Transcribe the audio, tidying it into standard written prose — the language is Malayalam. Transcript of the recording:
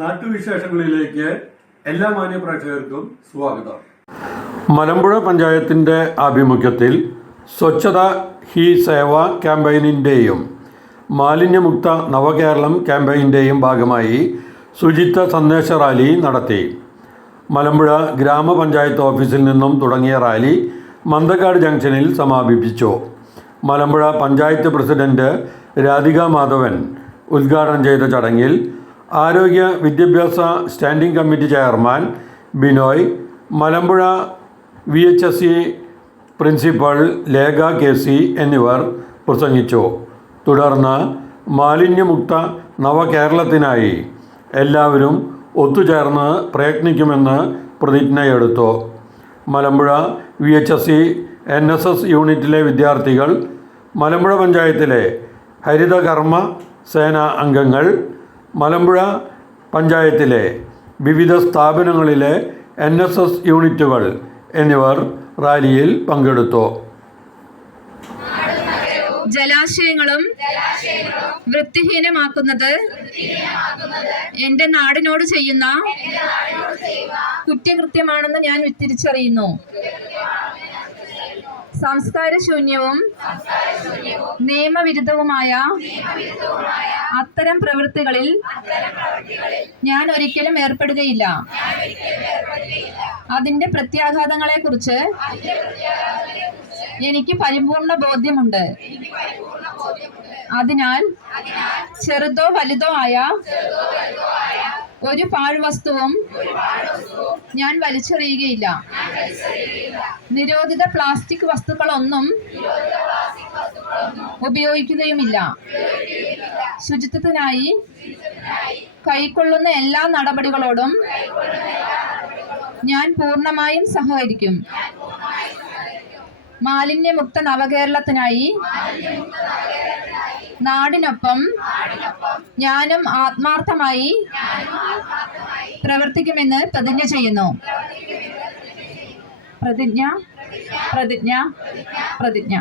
നാട്ടുവിശേഷങ്ങളിലേക്ക് എല്ലാ മാന്യ പ്രേക്ഷകർക്കും സ്വാഗതം. മലമ്പുഴ പഞ്ചായത്തിന്റെ ആഭിമുഖ്യത്തിൽ സ്വച്ഛത ഹി സേവ ക്യാമ്പയിനിന്റെയും മാലിന്യമുക്ത നവകേരളം ക്യാമ്പയിന്റെയും ഭാഗമായി ശുചിത്വ സന്ദേശ റാലി നടത്തി. മലമ്പുഴ ഗ്രാമപഞ്ചായത്ത് ഓഫീസിൽ നിന്നും തുടങ്ങിയ റാലി മന്തക്കാട് ജംഗ്ഷനിൽ സമാപിപ്പിച്ചു. മലമ്പുഴ പഞ്ചായത്ത് പ്രസിഡന്റ് രാധിക മാധവൻ ഉദ്ഘാടനം ചെയ്ത ചടങ്ങിൽ ആരോഗ്യ വിദ്യാഭ്യാസ standing committee chairman Binoy, Malampuzha VHSE principal Lekha KC എന്നിവർ പ്രസംഗിച്ചു. തുടർന്ന് മാലിന്യമുക്ത നവകേരളത്തിനായി എല്ലാവരും ഒത്തുചേർന്ന് പ്രയത്നിക്കുമെന്ന് പ്രതിജ്ഞയെടുത്തു. മലമ്പുഴ VHSE NSS യൂണിറ്റിലെ വിദ്യാർത്ഥികൾ, മലമ്പുഴ പഞ്ചായത്തിലെ ഹരിതകർമ്മ സേന അംഗങ്ങൾ, മലമ്പുഴ പഞ്ചായത്തിലെ വിവിധ സ്ഥാപനങ്ങളിലെ NSS യൂണിറ്റുകൾ എന്നിവർ റാലിയിൽ പങ്കെടുത്തു. ജലാശയങ്ങളും വൃത്തിഹീനമാക്കുന്നത് എന്റെ നാടിനോട് ചെയ്യുന്ന കുറ്റകൃത്യമാണെന്ന് ഞാൻ തിരിച്ചറിയുന്നു. സംസ്കാരശൂന്യവും നിയമവിരുദ്ധവുമായ അത്തരം പ്രവൃത്തികളിൽ ഞാൻ ഒരിക്കലും ഏർപ്പെടുകയില്ല. അതിന്റെ പ്രത്യാഘാതങ്ങളെക്കുറിച്ച് എനിക്ക് പരിപൂർണ ബോധ്യമുണ്ട്. അതിനാൽ ചെറുതോ വലുതോ ആയ ഒരു പാഴ്വസ്തുവും ഞാൻ വലിച്ചെറിയുകയില്ല. നിരോധിത പ്ലാസ്റ്റിക് വസ്തുക്കളൊന്നും ഉപയോഗിക്കുകയുമില്ല. ശുചിത്വത്തിനായി കൈക്കൊള്ളുന്ന എല്ലാ നടപടികളോടും ഞാൻ പൂർണ്ണമായും സഹകരിക്കും. മാലിന്യമുക്ത നവകേരളത്തിനായി നാടിനൊപ്പം ഞാനും ആത്മാർത്ഥമായി പ്രവർത്തിക്കുമെന്ന് പ്രതിജ്ഞ ചെയ്യുന്നു. പ്രതിജ്ഞ പ്രതിജ്ഞ പ്രതിജ്ഞ.